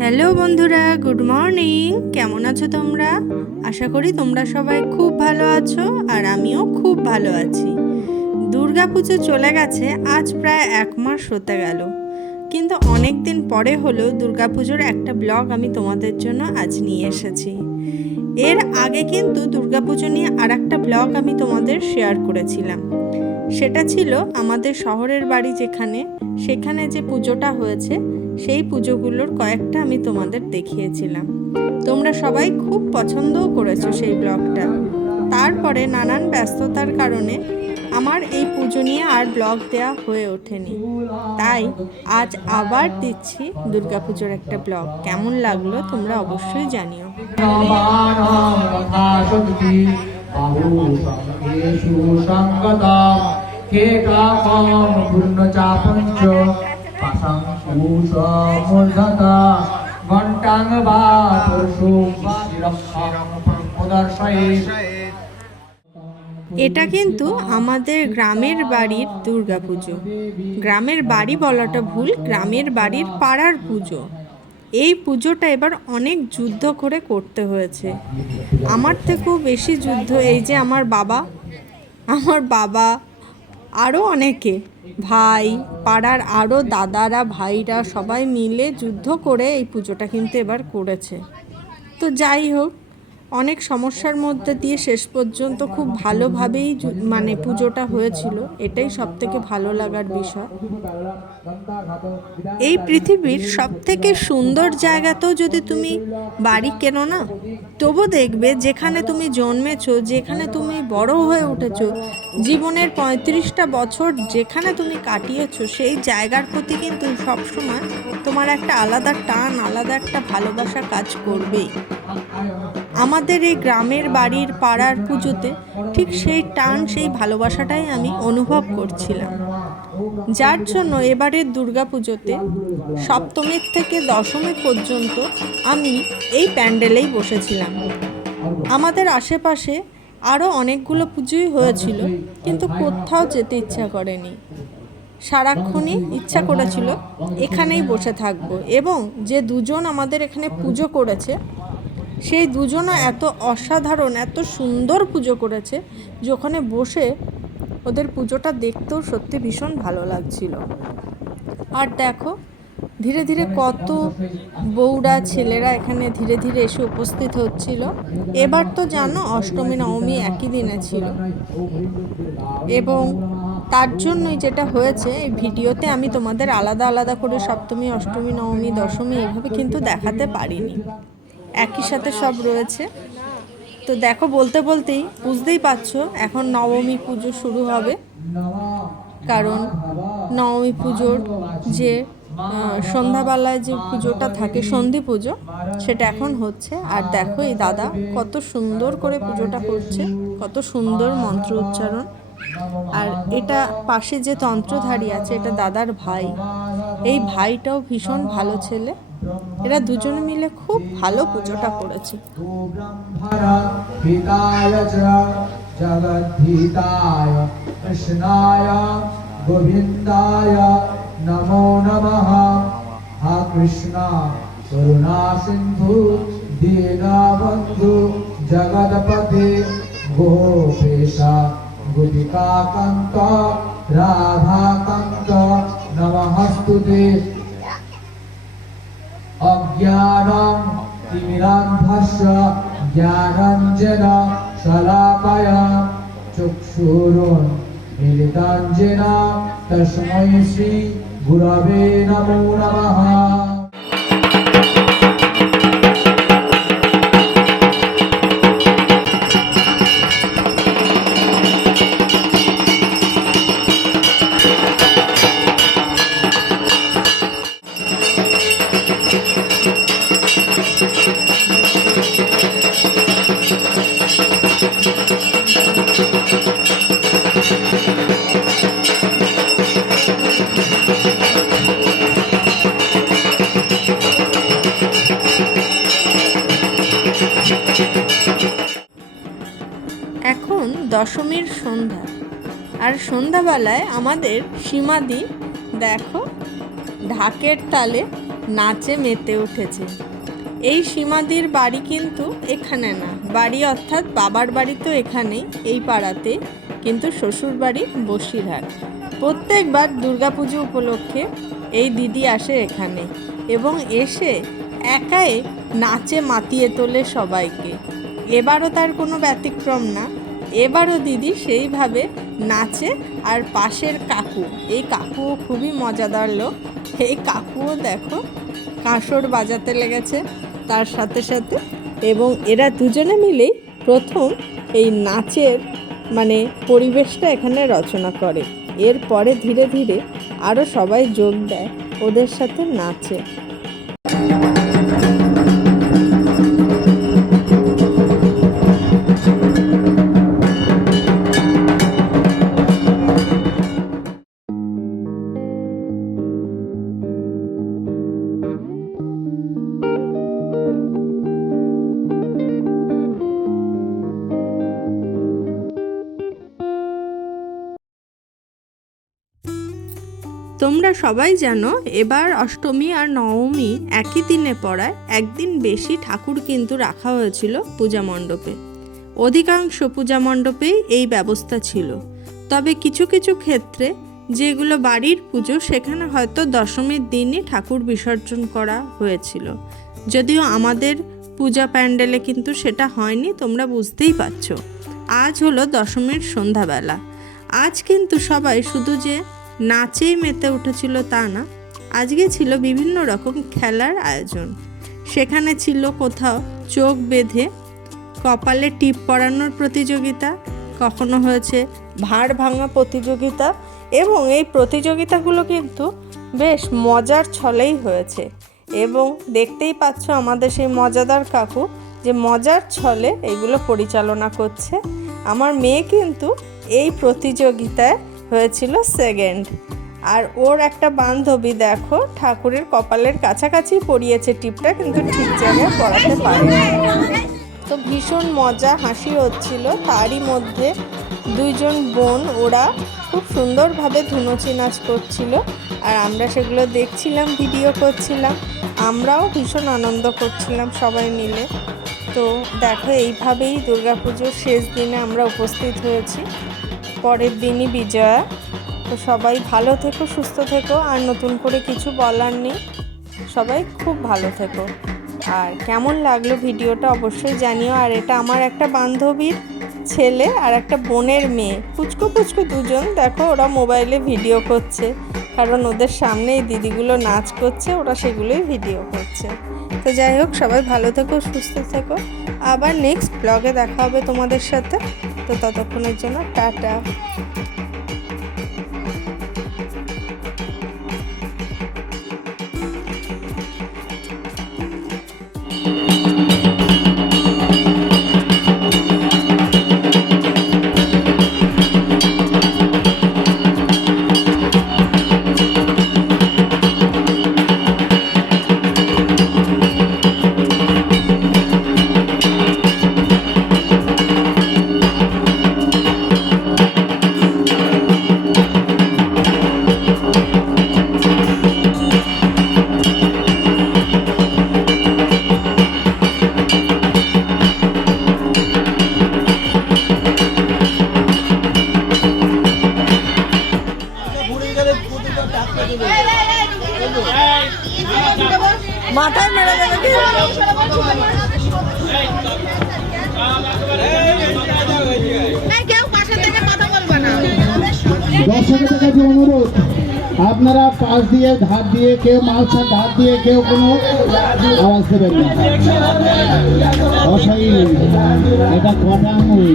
Hello বন্ধুরা, good morning. কেমন আছো তোমরা? আশা করি তোমরা সবাই খুব ভালো আছো আর আমিও খুব ভালো আছি। দুর্গাপুজো চলে গেছে, আজ প্রায় 1 মাস হতে গেল, কিন্তু অনেক দিন পরে হলেও দুর্গাপুজোর একটা ব্লগ আমি তোমাদের জন্য আজ নিয়ে এসেছি। এর আগে কিন্তু দুর্গাপুজো নিয়ে আর একটা ব্লগ আমি তোমাদের শেয়ার করেছিলাম। সেটা ছিল আমাদের শহরের বাড়ি সেখানে যে পুজোটা হয়েছে সেই পুজোগুলোর কয়েকটা আমি তোমাদের দেখিয়েছিলাম। তোমরা সবাই খুব পছন্দও করেছো সেই ব্লগটা। তারপরে নানান ব্যস্ততার কারণে আমার এই পুজো নিয়ে আর ব্লগ দেওয়া হয়ে ওঠেনি, তাই আজ আবার দিচ্ছি দুর্গাপুজোর একটা ব্লগ। কেমন লাগলো তোমরা অবশ্যই জানিও। এটা কিন্তু আমাদের গ্রামের বাড়ির দুর্গাপুজো। গ্রামের বাড়ি বলাটা ভুল, গ্রামের বাড়ির পাড়ার পুজো। এই পুজোটা এবার অনেক যুদ্ধ করে করতে হয়েছে। আমার থেকেও বেশি যুদ্ধ এই যে আমার বাবা আরও অনেকে, ভাই, পাড়ার আরও দাদারা, ভাইরা সবাই মিলে যুদ্ধ করে এই পুজোটা কিন্তু এবার করেছে। তো যাই হোক, অনেক সমস্যার মধ্যে দিয়ে শেষ পর্যন্ত খুব ভালোভাবেই পুজোটা হয়েছিল। এটাই সবথেকে ভালো লাগার বিষয়। এই পৃথিবীর সবথেকে সুন্দর জায়গাতেও যদি তুমি বাড়ি কেনো না, তবু দেখবে যেখানে তুমি জন্মেছো, যেখানে তুমি বড় হয়ে উঠেছো, জীবনের 35টা বছর যেখানে তুমি কাটিয়েছো, সেই জায়গার প্রতি কিন্তু সবসময় তোমার একটা আলাদা টান, আলাদা একটা ভালোবাসা কাজ করবেই। আমাদের এই গ্রামের বাড়ির পাড়ার পুজোতে ঠিক সেই টান, সেই ভালোবাসাটাই আমি অনুভব করছিলাম। যার জন্য এবারের দুর্গাপুজোতে সপ্তমীর থেকে দশমী পর্যন্ত আমি এই প্যান্ডেলেই বসেছিলাম। আমাদের আশেপাশে আরও অনেকগুলো পুজোই হয়েছিল, কিন্তু কোথাও যেতে ইচ্ছা করেনি। সারাক্ষণই ইচ্ছা করেছিল এখানেই বসে থাকবো। এবং যে দুজন আমাদের এখানে পুজো করেছে, সেই দুজনও এত অসাধারণ, এত সুন্দর পুজো করেছে যে ওখানে বসে ওদের পুজোটা দেখতেও সত্যি ভীষণ ভালো লাগছিল। আর দেখো, ধীরে ধীরে কত বউরা, ছেলেরা এখানে ধীরে ধীরে এসে উপস্থিত হচ্ছিল। এবার তো জানো, অষ্টমী নবমী একই দিনে ছিল, এবং তার জন্যই যেটা হয়েছে, এই ভিডিওতে আমি তোমাদের আলাদা আলাদা করে সপ্তমী, অষ্টমী, নবমী, দশমী এভাবে কিন্তু দেখাতে পারিনি, একই সাথে সব রয়েছে। তো দেখো, বলতে বলতেই বুঝতেই পারছো এখন নবমী পুজো শুরু হবে। কারণ নবমী পুজোর যে সন্ধ্যাবেলায় যে পুজোটা থাকে, সন্ধি পুজো, সেটা এখন হচ্ছে। আর দেখো এই দাদা কত সুন্দর করে পুজোটা করছে, কত সুন্দর মন্ত্র উচ্চারণ। আর এটা পাশে যে তন্ত্রধারী আছে, এটা দাদার ভাই। এই ভাইটাও ভীষণ ভালো ছেলে। এরা দুজনে মিলে খুব ভালো পুজোটা করেছে। গোবিন্দায় নমো নমঃ। হা কৃষ্ণ করুণা সিন্ধু দীনবন্ধু জগৎপতে গোপেশা গোপিকাকান্ত রাধাকান্ত নমস্তুতে। অজ্ঞানং তিমিরান্ধস্য জ্ঞানাঞ্জন শলাকায়া চক্ষুরুন্মিলিतं येन তস্मै শ্রী গুরবে নমো নমঃ। এখন দশমীর সন্ধ্যা, আর সন্ধ্যাবেলায় আমাদের সীমাদি দেখো ঢাকের তালে নাচে মেতে উঠেছে। এই সীমাদির বাড়ি কিন্তু এখানে না, বাড়ি অর্থাৎ বাবার বাড়ি তো এখানেই এই পাড়াতে, কিন্তু শ্বশুর বাড়ি বসিরহাট। প্রত্যেকবার দুর্গাপুজো উপলক্ষে এই দিদি আসে এখানে এবং এসে একাই নাচে মাতিয়ে তোলে সবাইকে। এবারও তার কোনো ব্যতিক্রম না, এবারও দিদি সেইভাবে নাচে। আর পাশের কাকু, এই কাকুও খুবই মজাদার লোক। এই কাকুও দেখো কাঁসর বাজাতে লেগেছে তার সাথে সাথে, এবং এরা দুজনে মিলেই প্রথম এই নাচের পরিবেশটা এখানে রচনা করে। এরপরে ধীরে ধীরে আরও সবাই যোগ দেয় ওদের সাথে নাচে। তোমরা সবাই জানো এবার অষ্টমী আর নবমী একই দিনে পড়ায় একদিন বেশি ঠাকুর কিন্তু রাখা হয়েছিল পূজা মণ্ডপে। অধিকাংশ পূজা মণ্ডপেই এই ব্যবস্থা ছিল, তবে কিছু কিছু ক্ষেত্রে যেগুলো বাড়ির পুজো সেখানে হয়তো দশমীর দিনই ঠাকুর বিসর্জন করা হয়েছিল। যদিও আমাদের পূজা প্যান্ডেলে কিন্তু সেটা হয়নি, তোমরা বুঝতেই পারছো। আজ হলো দশমীর সন্ধ্যাবেলা। আজ কিন্তু সবাই শুধু যে নাচেই মেতে উঠেছিল তা না, আজকে ছিল বিভিন্ন রকম খেলার আয়োজন। সেখানে ছিল কোথাও চোখ বেঁধে কপালে টিপ পরানোর প্রতিযোগিতা, কখনো হয়েছে ভাঁড় ভাঙা প্রতিযোগিতা, এবং এই প্রতিযোগিতাগুলো কিন্তু বেশ মজার ছলেই হয়েছে। এবং দেখতেই পাচ্ছ আমাদের সেই মজাদার কাকু যে মজার ছলে এগুলো পরিচালনা করছে। আমার মেয়ে কিন্তু এই প্রতিযোগিতায় হয়েছিল সেকেন্ড। আর ওর একটা বান্ধবী দেখো ঠাকুরের কপালের কাছাকাছি পরিয়েছে টিপটা, কিন্তু ঠিক জায়গায় পরাতে পারে। তো ভীষণ মজা হাসি হচ্ছিল। তারই মধ্যে দুইজন বোন ওরা খুব সুন্দরভাবে ধুনুচি নাচ করছিল, আর আমরা সেগুলো দেখছিলাম, ভিডিও করছিলাম। আমরাও ভীষণ আনন্দ করছিলাম সবাই মিলে। তো দেখো এইভাবেই দুর্গাপুজোর শেষ দিনে আমরা উপস্থিত হয়েছি। পরের দিনই বিজয়া। তো সবাই ভালো থেকো, সুস্থ থেকো, আর নতুন করে কিছু বলার নেই। সবাই খুব ভালো থেকো। আর কেমন লাগলো ভিডিওটা অবশ্যই জানিও। আর এটা আমার একটা বান্ধবীর ছেলে আর একটা বোনের মেয়ে, পুচকো পুচকো দুজন। দেখো ওরা মোবাইলে ভিডিও করছে, কারণ ওদের সামনে এই দিদিগুলো নাচ করছে, ওরা সেগুলোই ভিডিও করছে। তো যাই হোক, সবাই ভালো থেকো, সুস্থ থেকো। আবার নেক্সট ব্লগে দেখা হবে তোমাদের সাথে। তো ততক্ষণের জন্য টাটা। মাথায় মেরে দেবে কি? দর্শকের কাছে অনুরোধ, আপনারা পাশ দিয়ে ধার দিয়ে কেউ মালসার ধার দিয়ে কেউ কোনো আওয়াজ দেবেন না। অসাই এটা কটা আঙুল।